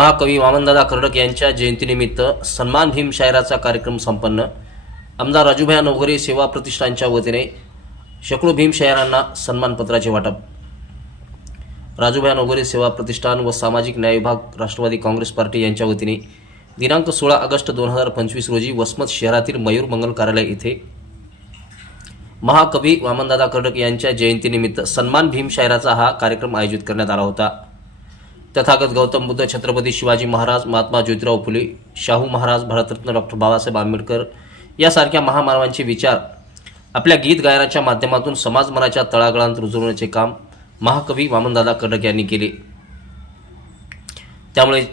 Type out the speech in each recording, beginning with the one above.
महाकवी वामनदादा कर्डक यांच्या जयंतीनिमित्त सन्मान भीम शायराचा कार्यक्रम संपन्न. आमदार राजूभाई नवघरे सेवा प्रतिष्ठानच्या वतीने शेकडो भीम शायरांना सन्मानपत्राचे वाटप. राजूभाई नवघरे सेवा प्रतिष्ठान व सामाजिक न्याय विभाग राष्ट्रवादी काँग्रेस पार्टी यांच्या वतीने दिनांक सोळा ऑगस्ट दोन हजार पंचवीस रोजी वसमत शहरातील मयूर मंगल कार्यालय येथे महाकवी वामनदादा कर्डक यांच्या जयंतीनिमित्त सन्मान भीम शायराचा हा कार्यक्रम आयोजित करण्यात आला होता. तथागत गौतम बुद्ध छत्रपती शिवाजी महाराज महात्मा ज्योतिराव फुले शाहू महाराज भारतरत्न डॉक्टर बाबासाहेब आंबेडकर यासारख्या महामानवांचे विचार आपल्या गीत गायनाच्या माध्यमातून समाज मनाच्या रुजवण्याचे काम महाकवी वामनदादा कर्डक यांनी केले. त्यामुळे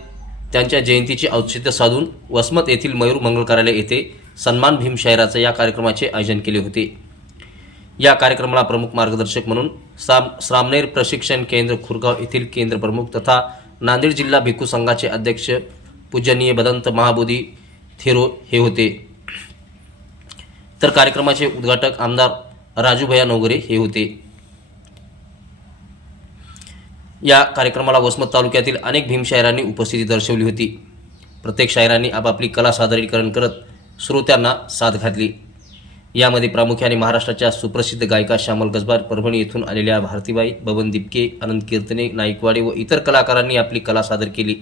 त्यांच्या जयंतीचे औचित्य साधून वसमत येथील मयूर मंगल कार्यालय येथे सन्मान भीम शायराचा या कार्यक्रमाचे आयोजन केले होते. या कार्यक्रमाला प्रमुख मार्गदर्शक म्हणून साम श्रामनेर प्रशिक्षण केंद्र खुरगाव येथील केंद्र प्रमुख तथा नांदेड जिल्हा भिक्खू संघाचे अध्यक्ष पूजनीय बदंत महाबोधी थेरो हे होते. तर कार्यक्रमाचे उद्घाटक आमदार राजूभया नवगरे हे होते. या कार्यक्रमाला वसमत तालुक्यातील अनेक भीमशायरांनी उपस्थिती दर्शवली होती. प्रत्येक शायरांनी आपापली कला सादरीकरण करत श्रोत्यांना साथ घातली. यामध्ये प्रामुख्याने महाराष्ट्राच्या सुप्रसिद्ध गायिका श्यामल गजबार परभणी येथून आलेल्या भारतीबाई बबन दिपके आनंद कीर्तने नाईकवाडे व इतर कलाकारांनी आपली कला सादर केली.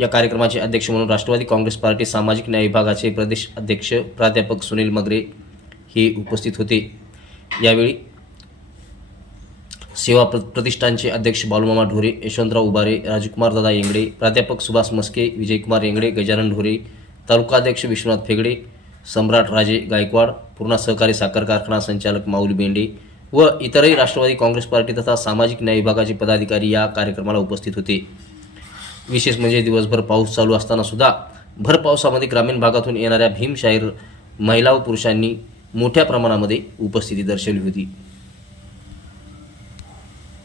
या कार्यक्रमाचे अध्यक्ष म्हणून राष्ट्रवादी काँग्रेस पार्टी सामाजिक न्याय विभागाचे प्रदेश अध्यक्ष प्राध्यापक सुनील मगरे हे उपस्थित होते. यावेळी सेवा प्र प्रतिष्ठानचे अध्यक्ष बालुमामा ढोरे यशवंतराव उबारे राजकुमार दादा येंगडे प्राध्यापक सुभाष मस्के विजयकुमार येंगडे गजानन ढोरे तालुकाध्यक्ष विश्वनाथ फेगडे सम्राट राजे गायकवाड पूर्णा सहकारी साखर कारखाना संचालक माऊली बेंडे व इतरही राष्ट्रवादी काँग्रेस पार्टी तथा सामाजिक न्याय विभागाचे पदाधिकारी या कार्यक्रमाला उपस्थित होते. विशेष म्हणजे दिवसभर पाऊस चालू असताना सुद्धा भर पावसामध्ये ग्रामीण भागातून येणाऱ्या भीमशाहीर महिला व पुरुषांनी मोठ्या प्रमाणामध्ये उपस्थिती दर्शवली होती.